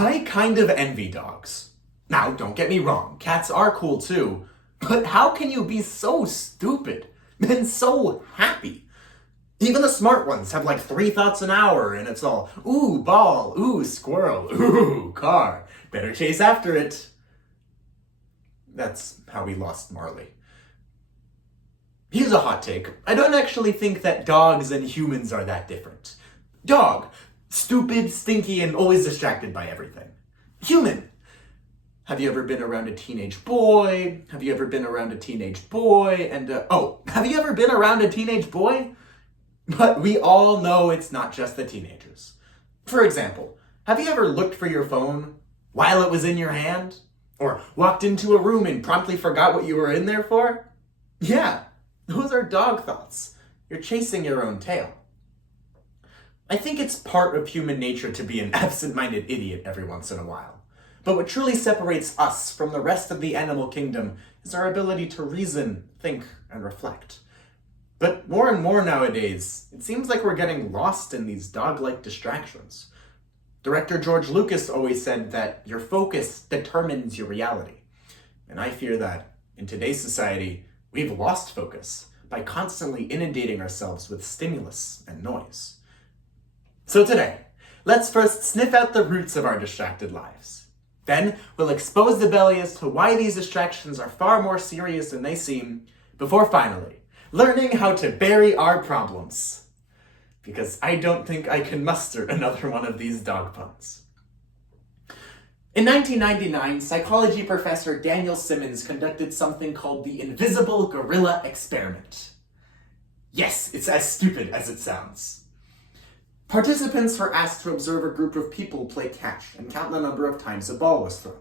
I kind of envy dogs. Now, don't get me wrong, cats are cool too, but how can you be so stupid and so happy? Even the smart ones have like 3 thoughts an hour and it's all, ooh, ball, ooh, squirrel, ooh, car, better chase after it. That's how we lost Marley. Here's a hot take. I don't actually think that dogs and humans are that different. Dog, stupid, stinky, and always distracted by everything. Human, have you ever been around a teenage boy? Have you ever been around a teenage boy? And, have you ever been around a teenage boy? But we all know it's not just the teenagers. For example, have you ever looked for your phone while it was in your hand? Or walked into a room and promptly forgot what you were in there for? Yeah, those are dog thoughts. You're chasing your own tail. I think it's part of human nature to be an absent-minded idiot every once in a while. But what truly separates us from the rest of the animal kingdom is our ability to reason, think, and reflect. But more and more nowadays, it seems like we're getting lost in these dog-like distractions. Director George Lucas always said that your focus determines your reality. And I fear that in today's society, we've lost focus by constantly inundating ourselves with stimulus and noise. So today, let's first sniff out the roots of our distracted lives. Then we'll expose the belly as to why these distractions are far more serious than they seem, before finally learning how to bury our problems. Because I don't think I can muster another one of these dog puns. In 1999, psychology professor Daniel Simmons conducted something called the Invisible Gorilla Experiment. Yes, it's as stupid as it sounds. Participants were asked to observe a group of people play catch and count the number of times a ball was thrown.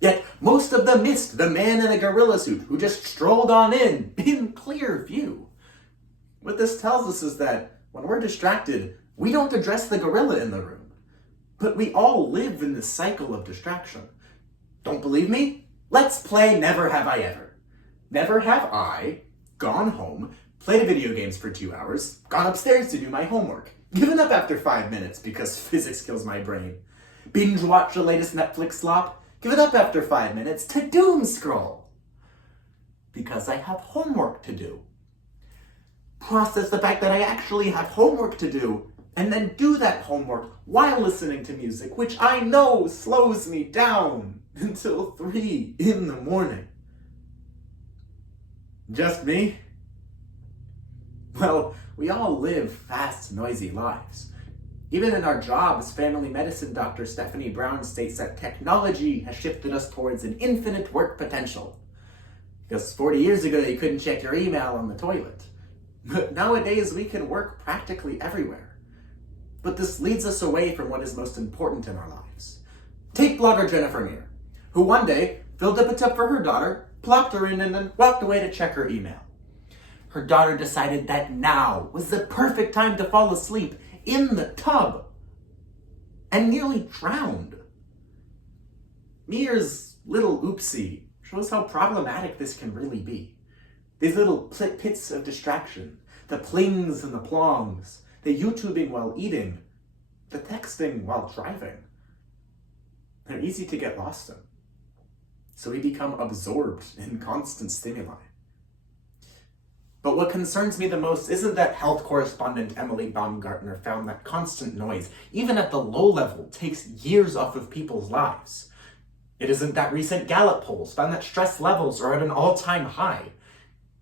Yet most of them missed the man in a gorilla suit who just strolled on in clear view. What this tells us is that when we're distracted, we don't address the gorilla in the room. But we all live in this cycle of distraction. Don't believe me? Let's play Never Have I Ever. Never have I gone home, played video games for 2 hours, gone upstairs to do my homework, given up after 5 minutes because physics kills my brain, binge watch the latest Netflix slop, given up after 5 minutes to doom scroll because I have homework to do. Process the fact that I actually have homework to do, and then do that homework while listening to music, which I know slows me down until 3 in the morning. Just me? Well, we all live fast, noisy lives. Even in our jobs, family medicine doctor Stephanie Brown states that technology has shifted us towards an infinite work potential. Because 40 years ago, you couldn't check your email on the toilet. But nowadays, we can work practically everywhere. But this leads us away from what is most important in our lives. Take blogger Jennifer Meir, who one day filled up a tub for her daughter, plopped her in, and then walked away to check her email. Her daughter decided that now was the perfect time to fall asleep in the tub and nearly drowned. Meir's little oopsie shows how problematic this can really be. These little pits of distraction, the plings and the plongs, the YouTubing while eating, the texting while driving, they're easy to get lost in. So we become absorbed in constant stimuli. But what concerns me the most isn't that health correspondent Emily Baumgartner found that constant noise, even at the low level, takes years off of people's lives. It isn't that recent Gallup polls found that stress levels are at an all-time high.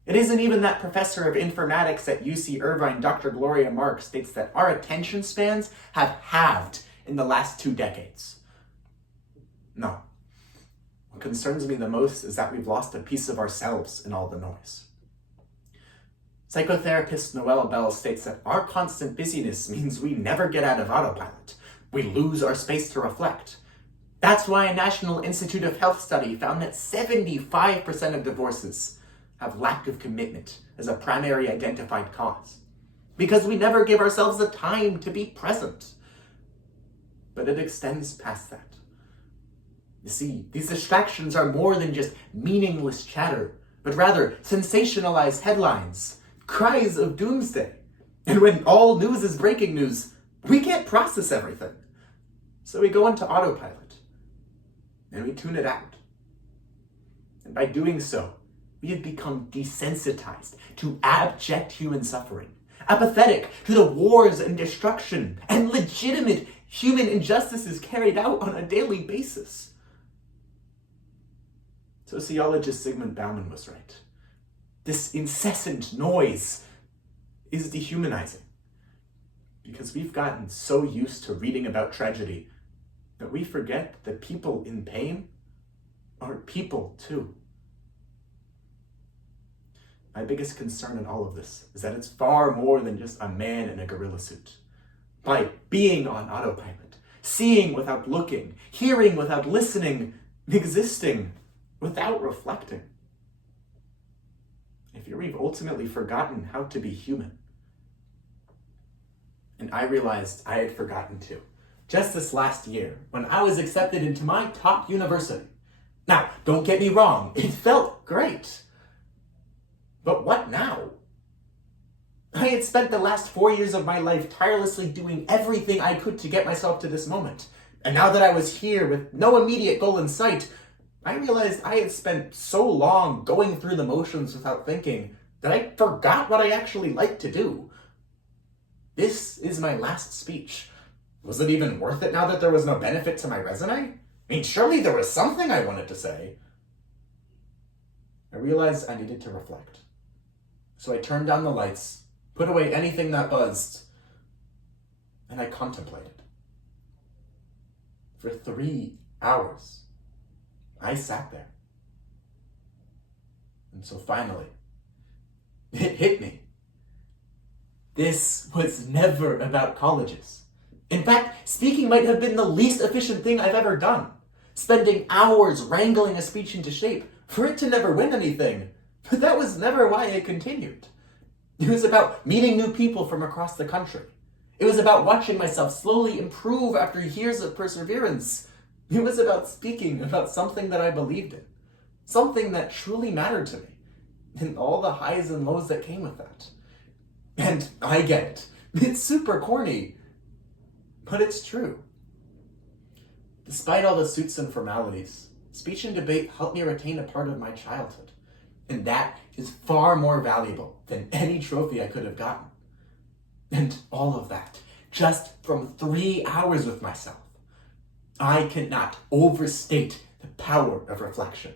It isn't even that professor of informatics at UC Irvine, Dr. Gloria Mark, states that our attention spans have halved in the last 2 decades. No. What concerns me the most is that we've lost a piece of ourselves in all the noise. Psychotherapist Noelle Bell states that our constant busyness means we never get out of autopilot. We lose our space to reflect. That's why a National Institute of Health study found that 75% of divorces have lack of commitment as a primary identified cause. Because we never give ourselves the time to be present. But it extends past that. You see, these distractions are more than just meaningless chatter, but rather sensationalized headlines, cries of doomsday. And when all news is breaking news, we can't process everything. So we go into autopilot. and we tune it out. And by doing so, we have become desensitized to abject human suffering, apathetic to the wars and destruction and legitimate human injustices carried out on a daily basis. Sociologist Zygmunt Bauman was right. This incessant noise is dehumanizing, because we've gotten so used to reading about tragedy that we forget that people in pain are people too. My biggest concern in all of this is that it's far more than just a man in a gorilla suit. By being on autopilot, seeing without looking, hearing without listening, existing without reflecting. I fear we've ultimately forgotten how to be human. And I realized I had forgotten too. Just this last year, when I was accepted into my top university. Now, don't get me wrong, it felt great. But what now? I had spent the last 4 years of my life tirelessly doing everything I could to get myself to this moment. And now that I was here with no immediate goal in sight, I realized I had spent so long going through the motions without thinking that I forgot what I actually liked to do. This is my last speech. Was it even worth it now that there was no benefit to my resume? I mean, surely there was something I wanted to say. I realized I needed to reflect. So I turned down the lights, put away anything that buzzed, and I contemplated. For 3 hours, I sat there. And so finally, it hit me. This was never about colleges. In fact, speaking might have been the least efficient thing I've ever done. Spending hours wrangling a speech into shape for it to never win anything. But that was never why I continued. It was about meeting new people from across the country. It was about watching myself slowly improve after years of perseverance. It was about speaking about something that I believed in. Something that truly mattered to me. And all the highs and lows that came with that. And I get it. It's super corny. But it's true. Despite all the suits and formalities, speech and debate helped me retain a part of my childhood. And that is far more valuable than any trophy I could have gotten. And all of that, just from 3 hours with myself. I cannot overstate the power of reflection.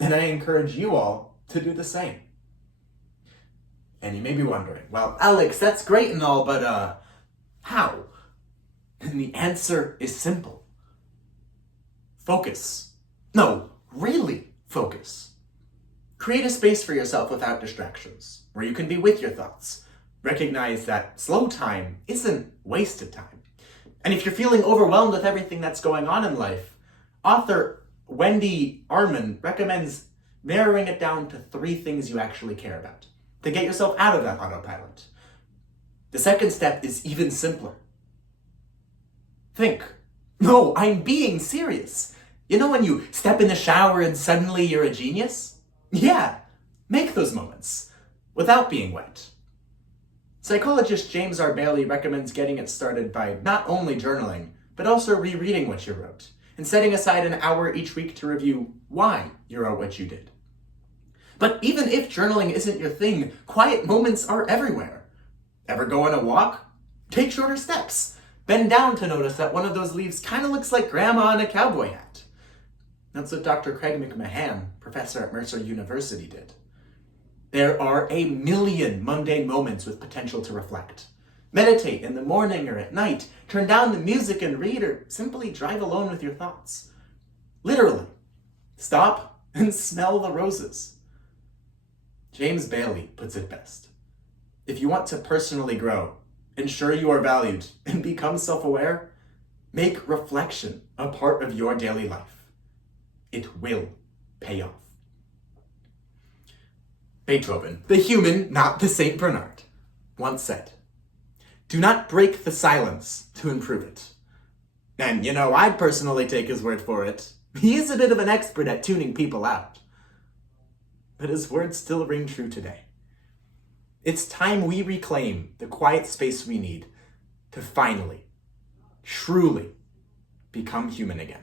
And I encourage you all to do the same. And you may be wondering, well, Alex, that's great and all, but how? And the answer is simple. Focus. No, really focus. Create a space for yourself without distractions, where you can be with your thoughts. Recognize that slow time isn't wasted time. And if you're feeling overwhelmed with everything that's going on in life, author Wendy Arman recommends narrowing it down to 3 things you actually care about to get yourself out of that autopilot. The second step is even simpler. Think. No, I'm being serious. You know when you step in the shower and suddenly you're a genius? Yeah, make those moments without being wet. Psychologist James R. Bailey recommends getting it started by not only journaling, but also rereading what you wrote and setting aside an hour each week to review why you wrote what you did. But even if journaling isn't your thing, quiet moments are everywhere. Ever go on a walk? Take shorter steps. Bend down to notice that one of those leaves kind of looks like grandma in a cowboy hat. That's what Dr. Craig McMahon, professor at Mercer University, did. There are a million mundane moments with potential to reflect. Meditate in the morning or at night, turn down the music and read, or simply drive alone with your thoughts. Literally, stop and smell the roses. James Bailey puts it best. If you want to personally grow, ensure you are valued, and become self-aware, make reflection a part of your daily life. It will pay off. Beethoven, the human, not the Saint Bernard, once said, "Do not break the silence to improve it." And I'd personally take his word for it. He is a bit of an expert at tuning people out. But his words still ring true today. It's time we reclaim the quiet space we need to finally, truly become human again.